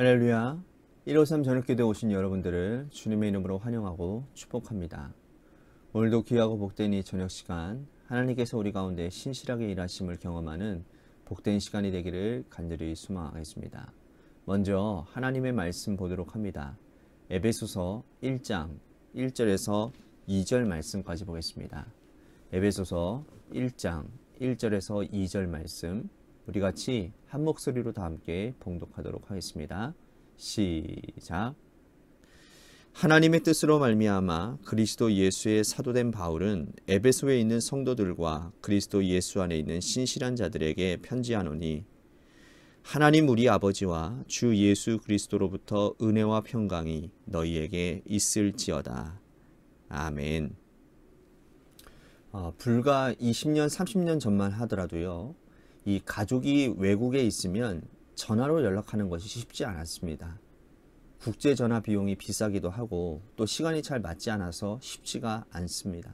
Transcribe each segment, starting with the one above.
할렐루야. 153 저녁기도에 오신 여러분들을 주님의 이름으로 환영하고 축복합니다. 오늘도 귀하고 복된 이 저녁 시간, 하나님께서 우리 가운데 신실하게 일하심을 경험하는 복된 시간이 되기를 간절히 소망하겠습니다. 먼저 하나님의 말씀 보도록 합니다. 에베소서 1장 1절에서 2절 말씀까지 보겠습니다. 에베소서 1장 1절에서 2절 말씀, 우리 같이 한 목소리로 다 함께 봉독하도록 하겠습니다. 시작. 하나님의 뜻으로 말미암아 그리스도 예수의 사도된 바울은 에베소에 있는 성도들과 그리스도 예수 안에 있는 신실한 자들에게 편지하노니, 하나님 우리 아버지와 주 예수 그리스도로부터 은혜와 평강이 너희에게 있을지어다. 아멘. 불과 20년, 30년 전만 하더라도요, 이 가족이 외국에 있으면 전화로 연락하는 것이 쉽지 않았습니다. 국제 전화 비용이 비싸기도 하고 또 시간이 잘 맞지 않아서 쉽지가 않습니다.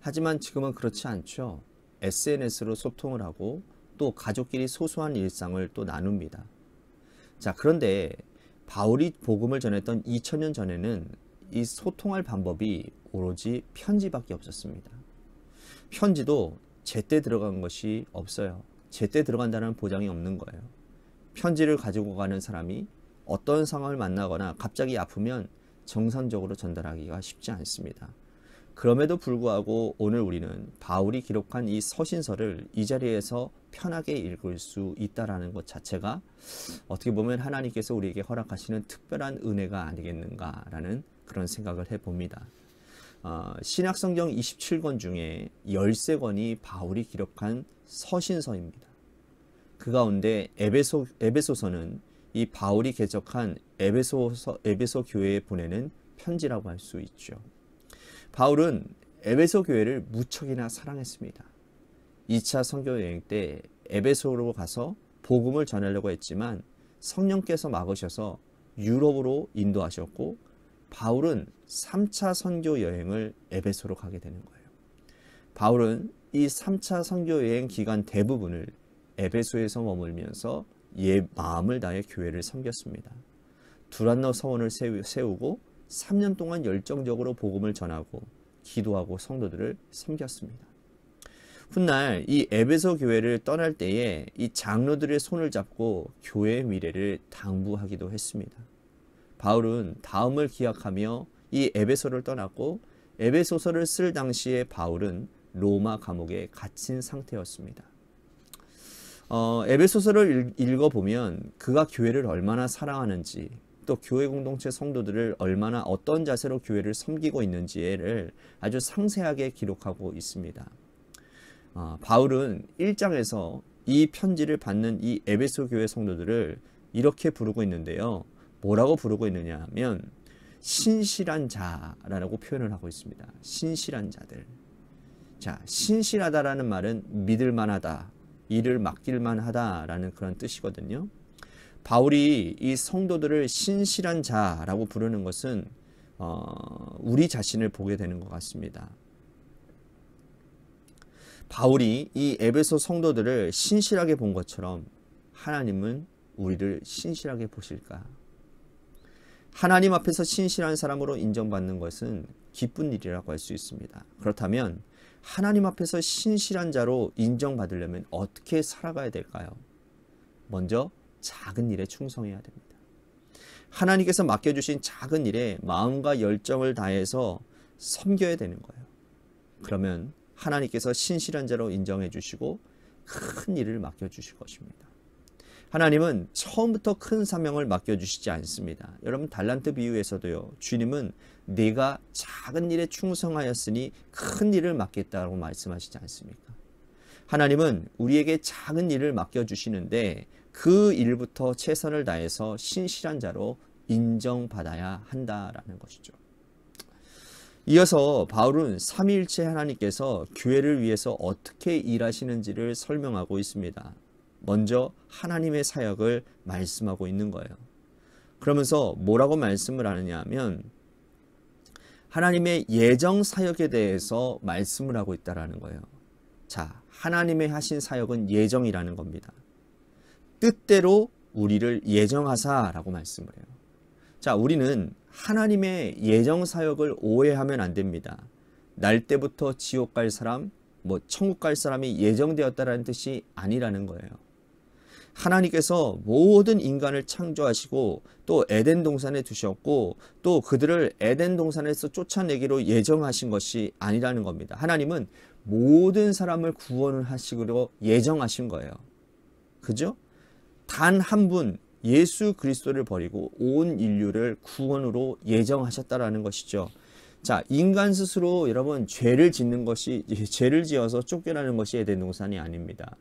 하지만 지금은 그렇지 않죠. SNS로 소통을 하고 또 가족끼리 소소한 일상을 또 나눕니다. 자, 그런데 바울이 복음을 전했던 2000년 전에는 이 소통할 방법이 오로지 편지밖에 없었습니다. 편지도 제때 들어간 것이 없어요. 제때 들어간다는 보장이 없는 거예요. 편지를 가지고 가는 사람이 어떤 상황을 만나거나 갑자기 아프면 정상적으로 전달하기가 쉽지 않습니다. 그럼에도 불구하고 오늘 우리는 바울이 기록한 이 서신서를 이 자리에서 편하게 읽을 수 있다는 것 자체가 어떻게 보면 하나님께서 우리에게 허락하시는 특별한 은혜가 아니겠는가라는 그런 생각을 해봅니다. 신약성경 27권 중에 13권이 바울이 기록한 서신서입니다. 그 가운데 에베소서는 이 바울이 개척한 에베소 교회에 보내는 편지라고 할 수 있죠. 바울은 에베소 교회를 무척이나 사랑했습니다. 2차 선교 여행 때 에베소로 가서 복음을 전하려고 했지만 성령께서 막으셔서 유럽으로 인도하셨고, 바울은 3차 선교 여행을 에베소로 가게 되는 거예요. 바울은 이 3차 선교 여행 기간 대부분을 에베소에서 머물면서 마음을 다해 교회를 섬겼습니다. 두란노 서원을 세우고 3년 동안 열정적으로 복음을 전하고 기도하고 성도들을 섬겼습니다. 훗날 이 에베소 교회를 떠날 때에 이 장로들의 손을 잡고 교회의 미래를 당부하기도 했습니다. 바울은 다음을 기약하며 이 에베소를 떠났고, 에베소서를 쓸 당시에 바울은 로마 감옥에 갇힌 상태였습니다. 에베소서를 읽어보면 그가 교회를 얼마나 사랑하는지, 또 교회 공동체 성도들을 얼마나 어떤 자세로 교회를 섬기고 있는지를 아주 상세하게 기록하고 있습니다. 바울은 1장에서 이 편지를 받는 이 에베소 교회 성도들을 이렇게 부르고 있는데요. 뭐라고 부르고 있느냐 하면 신실한 자라고 표현을 하고 있습니다. 신실한 자들. 자, 신실하다라는 말은 믿을만하다, 일을 맡길만하다라는 그런 뜻이거든요. 바울이 이 성도들을 신실한 자라고 부르는 것은 우리 자신을 보게 되는 것 같습니다. 바울이 이 에베소 성도들을 신실하게 본 것처럼 하나님은 우리를 신실하게 보실까? 하나님 앞에서 신실한 사람으로 인정받는 것은 기쁜 일이라고 할 수 있습니다. 그렇다면 하나님 앞에서 신실한 자로 인정받으려면 어떻게 살아가야 될까요? 먼저 작은 일에 충성해야 됩니다. 하나님께서 맡겨주신 작은 일에 마음과 열정을 다해서 섬겨야 되는 거예요. 그러면 하나님께서 신실한 자로 인정해 주시고 큰 일을 맡겨주실 것입니다. 하나님은 처음부터 큰 사명을 맡겨주시지 않습니다. 여러분, 달란트 비유에서도요, 주님은 네가 작은 일에 충성하였으니 큰 일을 맡겠다고 말씀하시지 않습니까? 하나님은 우리에게 작은 일을 맡겨주시는데 그 일부터 최선을 다해서 신실한 자로 인정받아야 한다라는 것이죠. 이어서 바울은 삼위일체 하나님께서 교회를 위해서 어떻게 일하시는지를 설명하고 있습니다. 먼저 하나님의 사역을 말씀하고 있는 거예요. 그러면서 뭐라고 말씀을 하느냐 하면 하나님의 예정 사역에 대해서 말씀을 하고 있다는 거예요. 자, 하나님의 하신 사역은 예정이라는 겁니다. 뜻대로 우리를 예정하사라고 말씀을 해요. 자, 우리는 하나님의 예정 사역을 오해하면 안 됩니다. 날 때부터 지옥 갈 사람, 천국 갈 사람이 예정되었다라는 뜻이 아니라는 거예요. 하나님께서 모든 인간을 창조하시고 또 에덴 동산에 두셨고 또 그들을 에덴 동산에서 쫓아내기로 예정하신 것이 아니라는 겁니다. 하나님은 모든 사람을 구원을 하시기로 예정하신 거예요. 그죠? 단 한 분 예수 그리스도를 버리고 온 인류를 구원으로 예정하셨다라는 것이죠. 자, 인간 스스로 여러분 죄를 지어서 쫓겨나는 것이 에덴 동산이 아닙니다.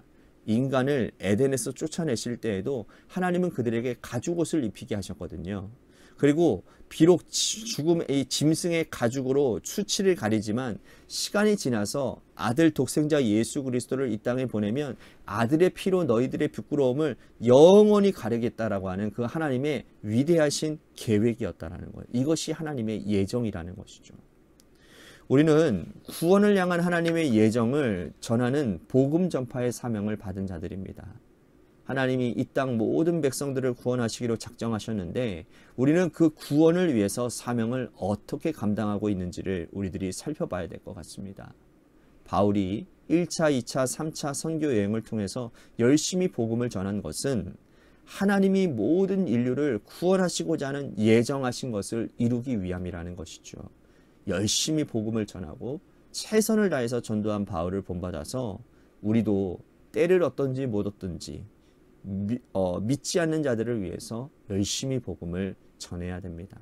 인간을 에덴에서 쫓아내실 때에도 하나님은 그들에게 가죽옷을 입히게 하셨거든요. 그리고 비록 죽음의 짐승의 가죽으로 수치를 가리지만 시간이 지나서 아들 독생자 예수 그리스도를 이 땅에 보내면 아들의 피로 너희들의 부끄러움을 영원히 가리겠다라고 하는 그 하나님의 위대하신 계획이었다라는 거예요. 이것이 하나님의 예정이라는 것이죠. 우리는 구원을 향한 하나님의 예정을 전하는 복음 전파의 사명을 받은 자들입니다. 하나님이 이 땅 모든 백성들을 구원하시기로 작정하셨는데 우리는 그 구원을 위해서 사명을 어떻게 감당하고 있는지를 우리들이 살펴봐야 될 것 같습니다. 바울이 1차, 2차, 3차 선교 여행을 통해서 열심히 복음을 전한 것은 하나님이 모든 인류를 구원하시고자 하는 예정하신 것을 이루기 위함이라는 것이죠. 열심히 복음을 전하고 최선을 다해서 전도한 바울을 본받아서 우리도 때를 얻든지 못 얻든지 믿지 않는 자들을 위해서 열심히 복음을 전해야 됩니다.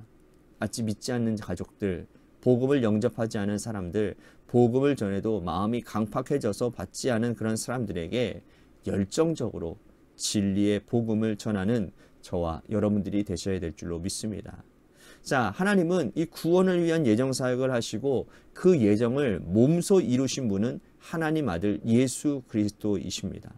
마치 믿지 않는 가족들, 복음을 영접하지 않은 사람들, 복음을 전해도 마음이 강팍해져서 받지 않은 그런 사람들에게 열정적으로 진리의 복음을 전하는 저와 여러분들이 되셔야 될 줄로 믿습니다. 자, 하나님은 이 구원을 위한 예정 사역을 하시고 그 예정을 몸소 이루신 분은 하나님 아들 예수 그리스도이십니다.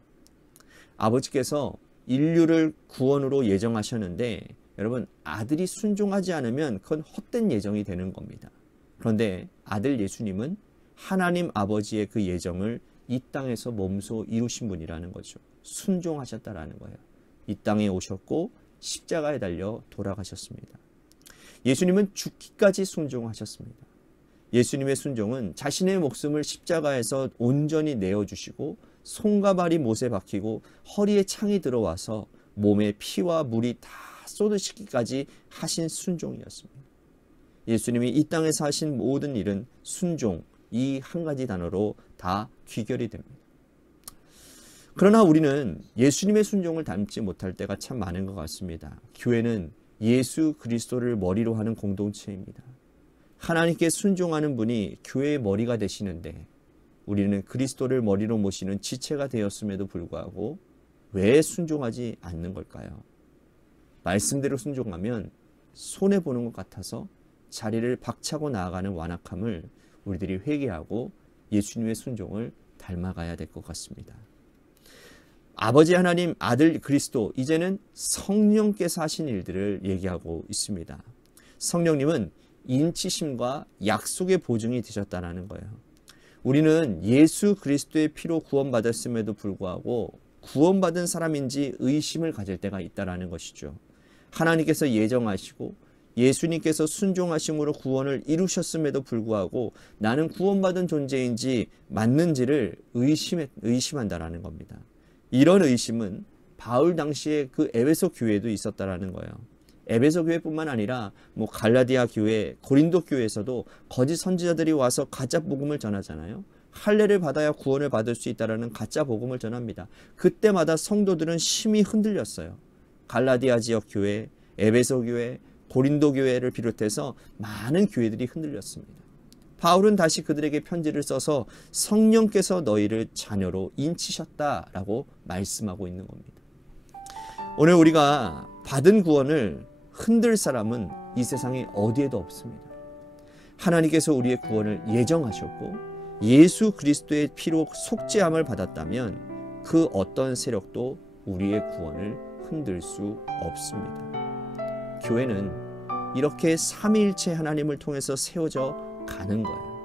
아버지께서 인류를 구원으로 예정하셨는데 여러분, 아들이 순종하지 않으면 그건 헛된 예정이 되는 겁니다. 그런데 아들 예수님은 하나님 아버지의 그 예정을 이 땅에서 몸소 이루신 분이라는 거죠. 순종하셨다라는 거예요. 이 땅에 오셨고 십자가에 달려 돌아가셨습니다. 예수님은 죽기까지 순종하셨습니다. 예수님의 순종은 자신의 목숨을 십자가에서 온전히 내어주시고 손과 발이 못에 박히고 허리에 창이 들어와서 몸에 피와 물이 다 쏟으시기까지 하신 순종이었습니다. 예수님이 이 땅에서 하신 모든 일은 순종, 이 한 가지 단어로 다 귀결이 됩니다. 그러나 우리는 예수님의 순종을 닮지 못할 때가 참 많은 것 같습니다. 교회는 예수 그리스도를 머리로 하는 공동체입니다. 하나님께 순종하는 분이 교회의 머리가 되시는데 우리는 그리스도를 머리로 모시는 지체가 되었음에도 불구하고 왜 순종하지 않는 걸까요? 말씀대로 순종하면 손해보는 것 같아서 자리를 박차고 나아가는 완악함을 우리들이 회개하고 예수님의 순종을 닮아가야 될 것 같습니다. 아버지 하나님, 아들 그리스도, 이제는 성령께서 하신 일들을 얘기하고 있습니다. 성령님은 인치심과 약속의 보증이 되셨다는 거예요. 우리는 예수 그리스도의 피로 구원받았음에도 불구하고 구원받은 사람인지 의심을 가질 때가 있다는 것이죠. 하나님께서 예정하시고 예수님께서 순종하심으로 구원을 이루셨음에도 불구하고 나는 구원받은 존재인지 맞는지를 의심한다라는 겁니다. 이런 의심은 바울 당시에 그 에베소 교회에도 있었다라는 거예요. 에베소 교회뿐만 아니라 갈라디아 교회, 고린도 교회에서도 거짓 선지자들이 와서 가짜 복음을 전하잖아요. 할례를 받아야 구원을 받을 수 있다라는 가짜 복음을 전합니다. 그때마다 성도들은 심히 흔들렸어요. 갈라디아 지역 교회, 에베소 교회, 고린도 교회를 비롯해서 많은 교회들이 흔들렸습니다. 바울은 다시 그들에게 편지를 써서 성령께서 너희를 자녀로 인치셨다라고 말씀하고 있는 겁니다. 오늘 우리가 받은 구원을 흔들 사람은 이 세상에 어디에도 없습니다. 하나님께서 우리의 구원을 예정하셨고 예수 그리스도의 피로 속죄함을 받았다면 그 어떤 세력도 우리의 구원을 흔들 수 없습니다. 교회는 이렇게 삼위일체 하나님을 통해서 세워져 가는 거예요.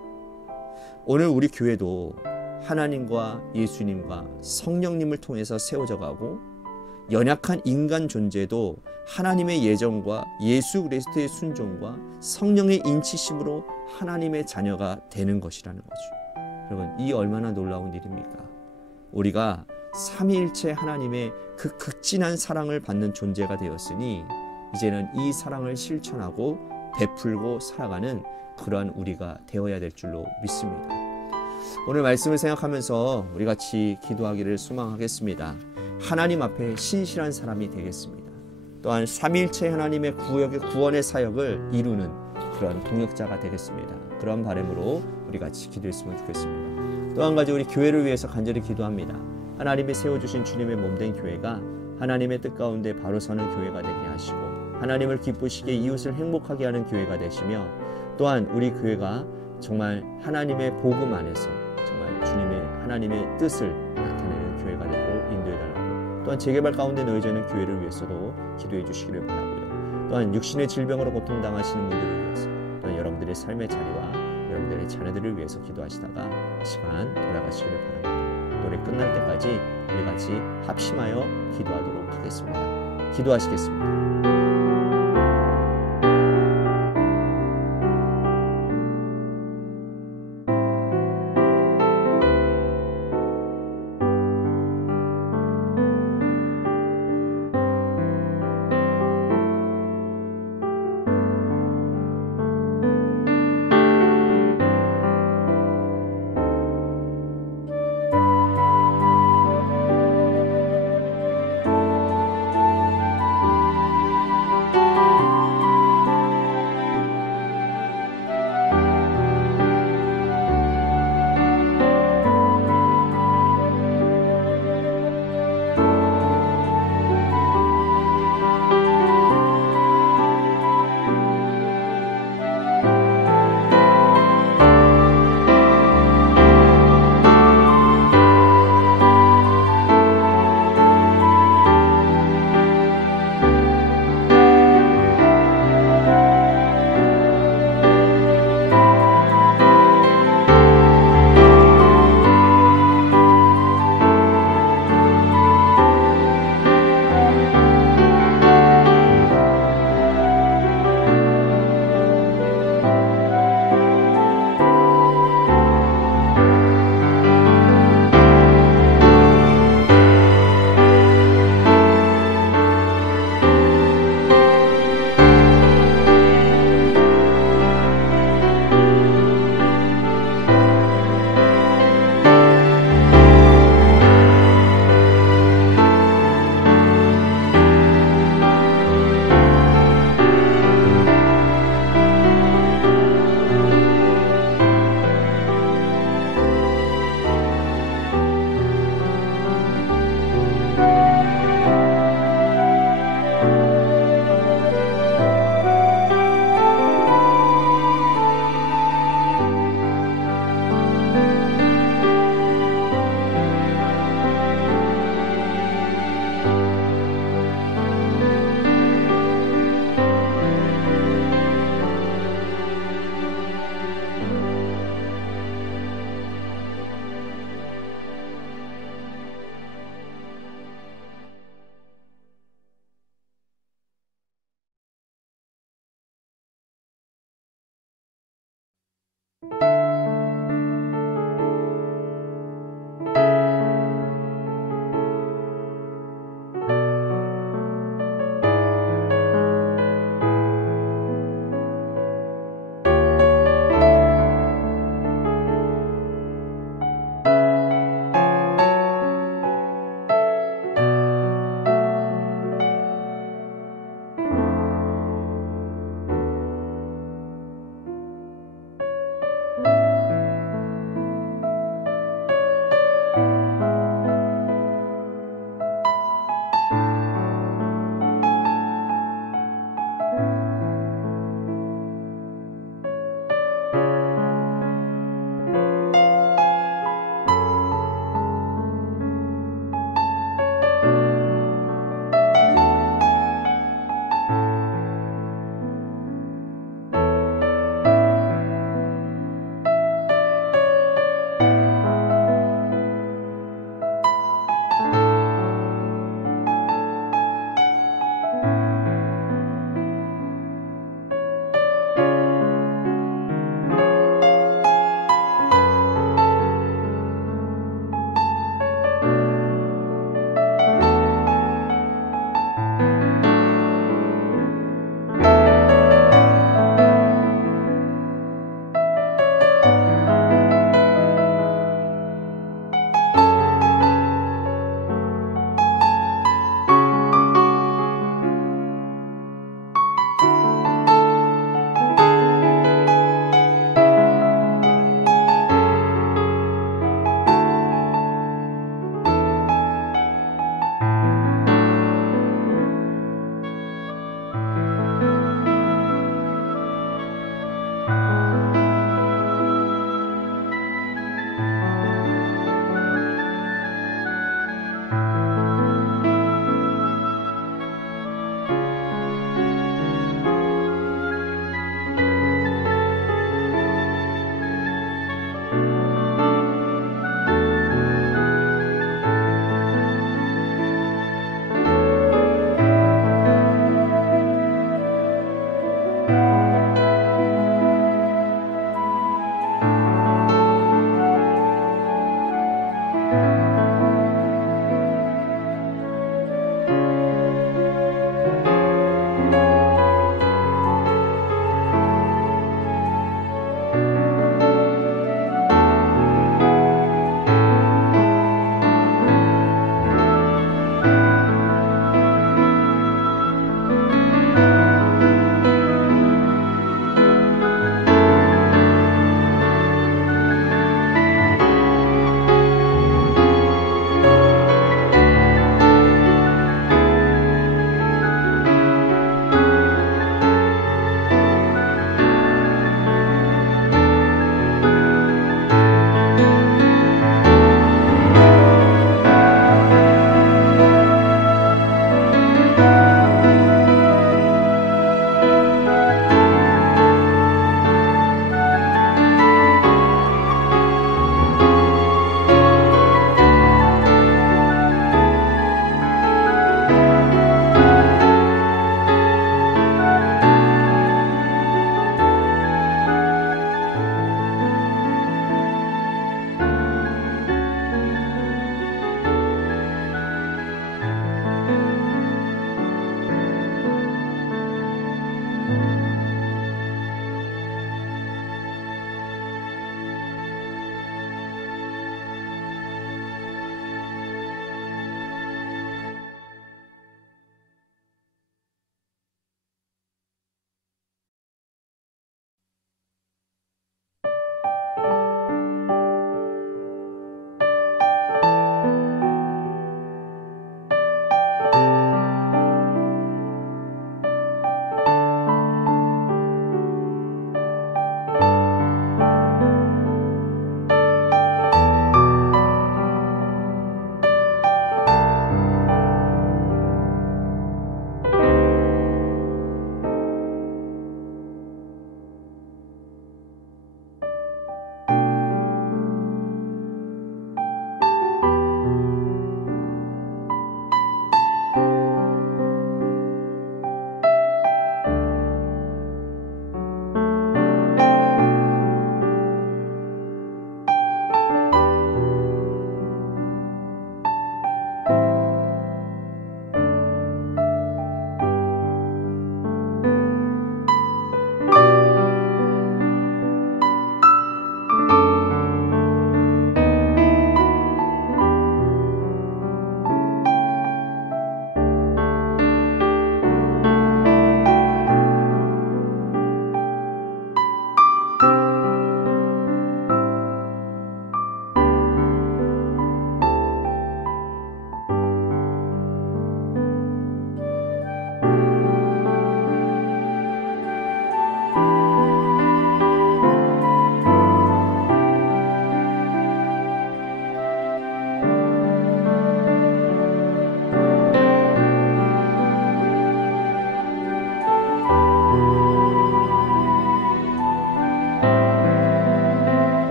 오늘 우리 교회도 하나님과 예수님과 성령님을 통해서 세워져 가고 연약한 인간 존재도 하나님의 예정과 예수 그리스도의 순종과 성령의 인치심으로 하나님의 자녀가 되는 것이라는 거죠. 여러분, 이 얼마나 놀라운 일입니까? 우리가 삼위일체 하나님의 그 극진한 사랑을 받는 존재가 되었으니 이제는 이 사랑을 실천하고 베풀고 살아가는 그러한 우리가 되어야 될 줄로 믿습니다. 오늘 말씀을 생각하면서 우리 같이 기도하기를 소망하겠습니다. 하나님 앞에 신실한 사람이 되겠습니다. 또한 삼위일체 하나님의 구원의 사역을 이루는 그런 동역자가 되겠습니다. 그런 바람으로 우리 같이 기도했으면 좋겠습니다. 또 한 가지, 우리 교회를 위해서 간절히 기도합니다. 하나님이 세워주신 주님의 몸된 교회가 하나님의 뜻 가운데 바로 서는 교회가 되게 하시고 하나님을 기쁘시게 이웃을 행복하게 하는 교회가 되시며, 또한 우리 교회가 정말 하나님의 복음 안에서 정말 하나님의 뜻을 나타내는 교회가 되도록 인도해달라고, 또한 재개발 가운데 놓여져 있는 교회를 위해서도 기도해 주시기를 바라고요. 또한 육신의 질병으로 고통당하시는 분들을 위해서, 또한 여러분들의 삶의 자리와 여러분들의 자녀들을 위해서 기도하시다가 시간 돌아가시기를 바랍니다. 노래 끝날 때까지 우리 같이 합심하여 기도하도록 하겠습니다. 기도하시겠습니다.